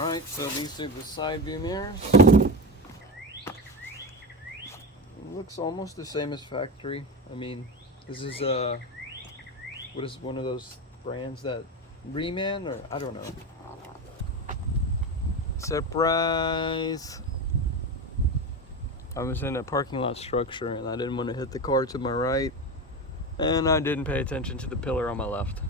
Alright, so these are the side view mirrors. It looks almost the same as factory. I mean, this is what is one of those brands that Reman, or I don't know. Surprise! I was in a parking lot structure and I didn't want to hit the car to my right, and I didn't pay attention to the pillar on my left.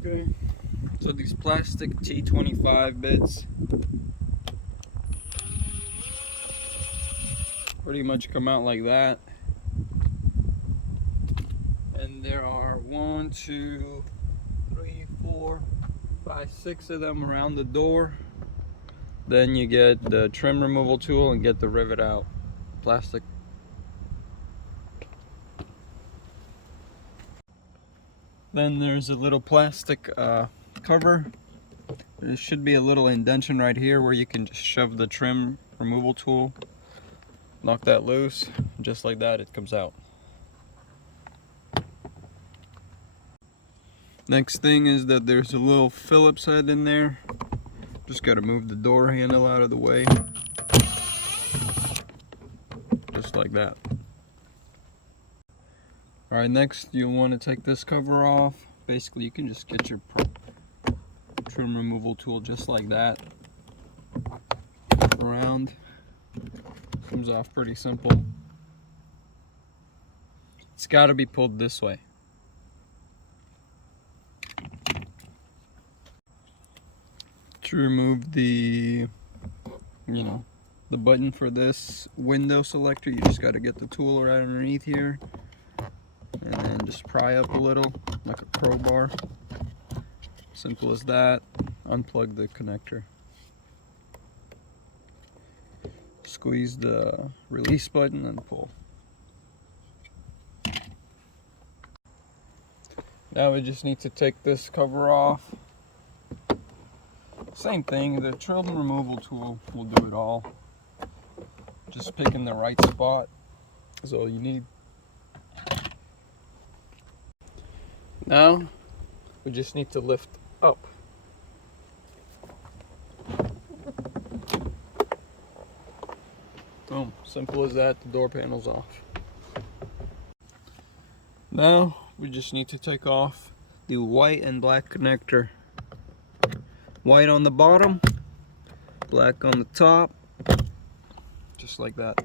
Okay, so these plastic T25 bits pretty much come out like that, and there are 1, 2, 3, 4, 5, 6 of them around the door. Then you get the trim removal tool and get the rivet out. Plastic. Then there's a little plastic cover. There should be a little indentation right here where you can just shove the trim removal tool, knock that loose, just like that it comes out. Next thing is that there's a little Phillips head in there. Just got to move the door handle out of the way. Just like that. Alright, next you'll want to take this cover off. Basically you can just get your trim removal tool just like that. Around. Comes off pretty simple. It's got to be pulled this way. To remove the, the button for this window selector, you just got to get the tool right underneath here and then just pry up a little like a crowbar. Simple as that. Unplug the connector. Squeeze the release button and pull. Now we just need to take this cover off. Same thing, the trim removal tool will do it all. Just picking the right spot is all you need. Now, we just need to lift up. Boom, simple as that, the door panel's off. Now, we just need to take off the white and black connector. White on the bottom, black on the top, just like that.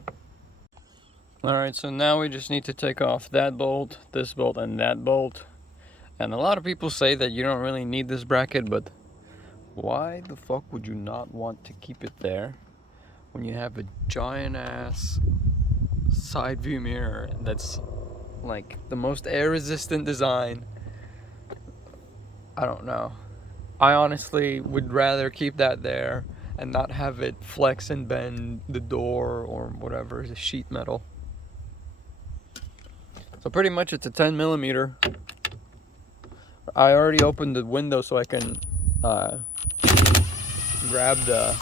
Alright, so now we just need to take off that bolt, this bolt, and that bolt. And a lot of people say that you don't really need this bracket, but why the fuck would you not want to keep it there when you have a giant ass side view mirror that's like the most air resistant design? I don't know. I honestly would rather keep that there and not have it flex and bend the door or whatever is a sheet metal. So pretty much it's a 10 millimeter. I already opened the window so I can grab the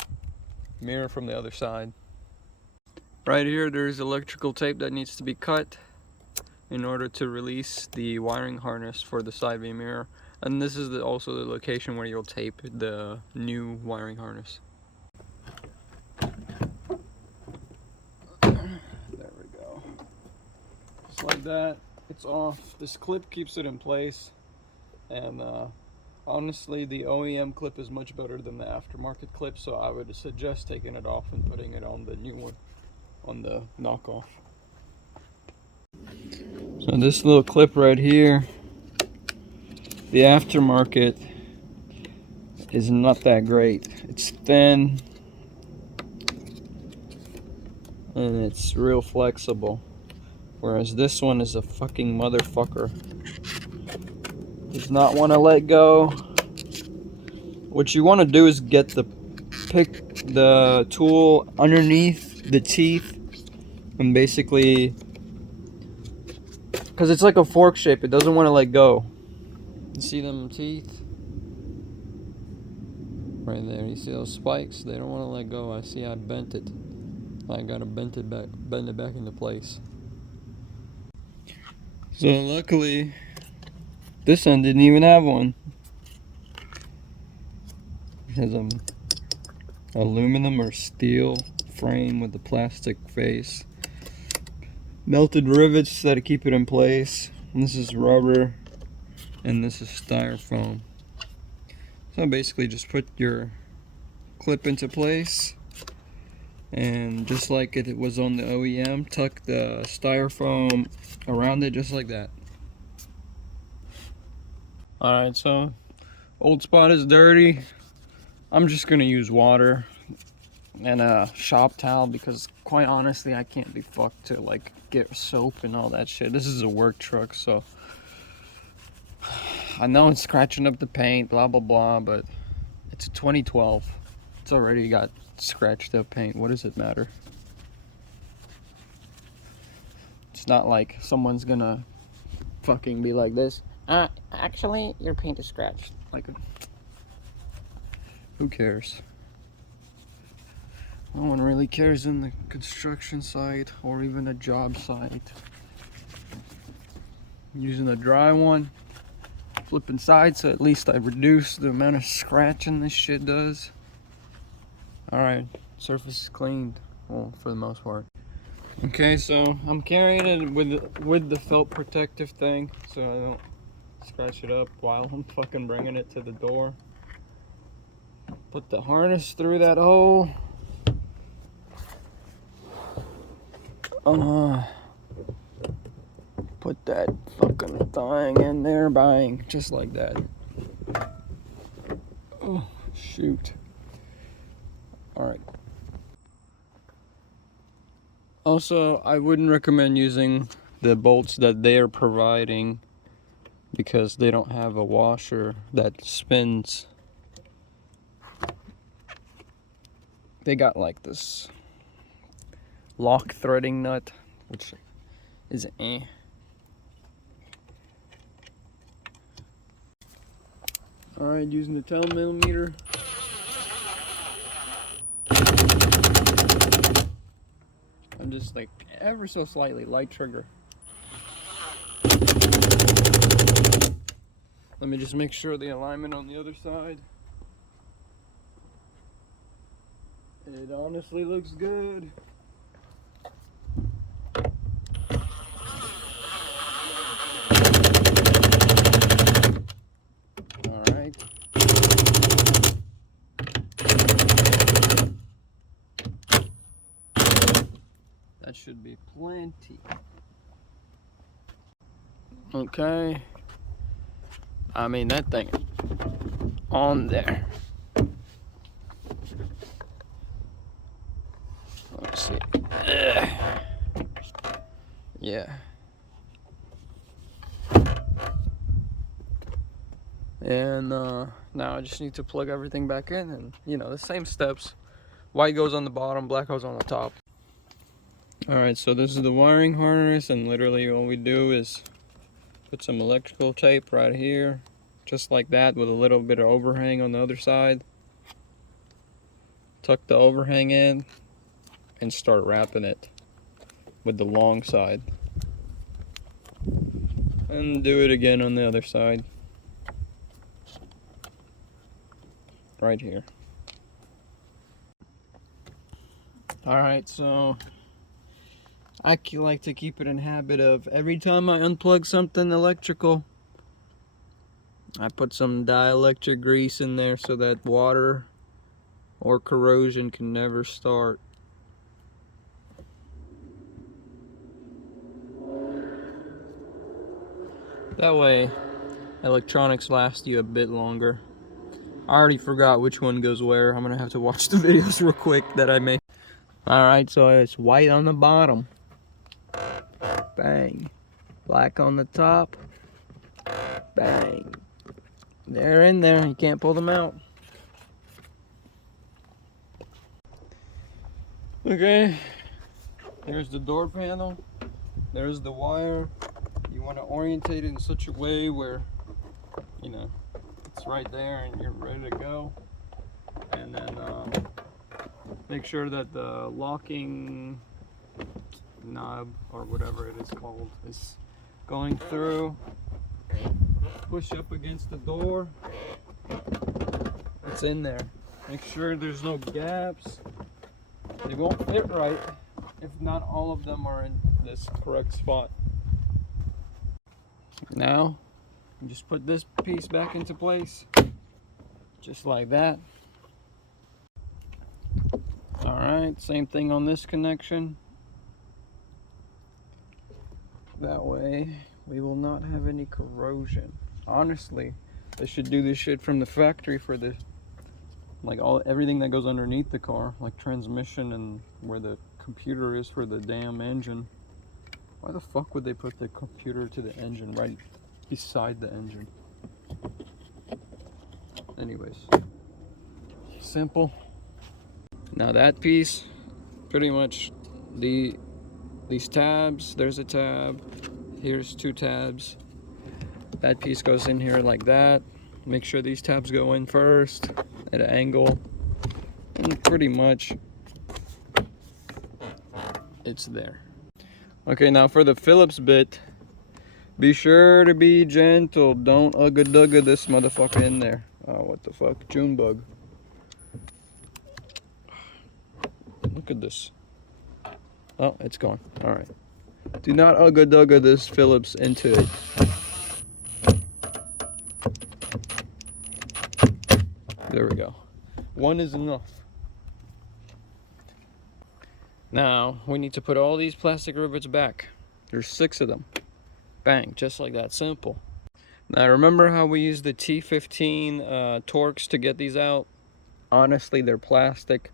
mirror from the other side. Right here there's electrical tape that needs to be cut in order to release the wiring harness for the side view mirror. And this is also the location where you'll tape the new wiring harness. There we go. Just like that, it's off. This clip keeps it in place. And honestly, the OEM clip is much better than the aftermarket clip, so I would suggest taking it off and putting it on the new one, on the knockoff. So this little clip right here, the aftermarket is not that great. It's thin and it's real flexible, whereas this one is a fucking motherfucker. Does not want to let go. What you want to do is pick the tool underneath the teeth and basically, because it's like a fork shape, it doesn't want to let go. You see them teeth? Right there, you see those spikes? They don't want to let go. I see I bent it. I gotta bend it back into place. So luckily, this end didn't even have one. It has an aluminum or steel frame with a plastic face. Melted rivets that keep it in place. And this is rubber, and this is styrofoam. So basically just put your clip into place, and just like it was on the OEM, tuck the styrofoam around it just like that. Alright, so old spot is dirty. I'm just gonna use water and a shop towel because quite honestly I can't be fucked to like get soap and all that shit. This is a work truck, so I know it's scratching up the paint, blah blah blah, but it's a 2012. It's already got scratched up paint. What does it matter? It's not like someone's gonna fucking be like this. Actually, your paint is scratched. Like, who cares? No one really cares in the construction site or even a job site. I'm using a dry one, flipping sides, so at least I reduce the amount of scratching this shit does. Alright, surface is cleaned, well, for the most part. Okay, so I'm carrying it with the felt protective thing so I don't scratch it up while I'm fucking bringing it to the door. Put the harness through that hole. Put that fucking thing in there, bang, just like that. Oh, shoot. Alright. Also, I wouldn't recommend using the bolts that they are providing because they don't have a washer that spins. They got like this lock threading nut, which is Alright, using the 10mm. I'm just like ever so slightly light trigger. Let me just make sure the alignment on the other side. It honestly looks good. Alright. That should be plenty. Okay. I mean, that thing on there. Let's see. Ugh. Yeah. And now I just need to plug everything back in, and you know, the same steps. White goes on the bottom, black goes on the top. Alright, so this is the wiring harness, and literally all we do is put some electrical tape right here, just like that, with a little bit of overhang on the other side. Tuck the overhang in and start wrapping it with the long side. And do it again on the other side. Right here. Alright, so I like to keep it in habit of every time I unplug something electrical, I put some dielectric grease in there so that water or corrosion can never start. That way electronics last you a bit longer. I already forgot which one goes where. I'm gonna have to watch the videos real quick that I made. Alright, so it's white on the bottom. Bang. Black on the top. Bang. They're in there. You can't pull them out. Okay. There's the door panel. There's the wire. You want to orientate it in such a way where, you know, it's right there and you're ready to go. And then make sure that the locking knob or whatever it is called is going through. Push up against the door. It's in there. Make sure there's no gaps. They won't fit right if not all of them are in this correct spot. Now, you just put this piece back into place, just like that. Alright, same thing on this connection. That way, we will not have any corrosion. Honestly, they should do this shit from the factory for the, like everything that goes underneath the car, like transmission and where the computer is for the damn engine. Why the fuck would they put the computer to the engine right beside the engine? Anyways, simple. Now that piece, pretty much these tabs, there's a tab, here's 2 tabs. That piece goes in here like that. Make sure these tabs go in first at an angle, and pretty much it's there. Okay, now for the Phillips bit, be sure to be gentle. Don't ugga-dugga this motherfucker in there. Oh, what the fuck? June bug. Look at this. Oh, it's gone. Alright. Do not ugga-dugga this Phillips into it. There we go. 1 is enough. Now, we need to put all these plastic rivets back. There's 6 of them. Bang, just like that, simple. Now, remember how we used the T15 Torx to get these out? Honestly, they're plastic.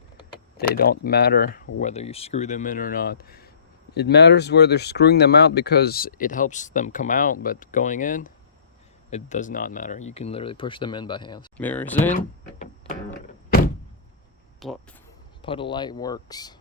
They don't matter whether you screw them in or not. It matters where they're screwing them out because it helps them come out, but going in, it does not matter. You can literally push them in by hand. Mirrors in. Puddle light works.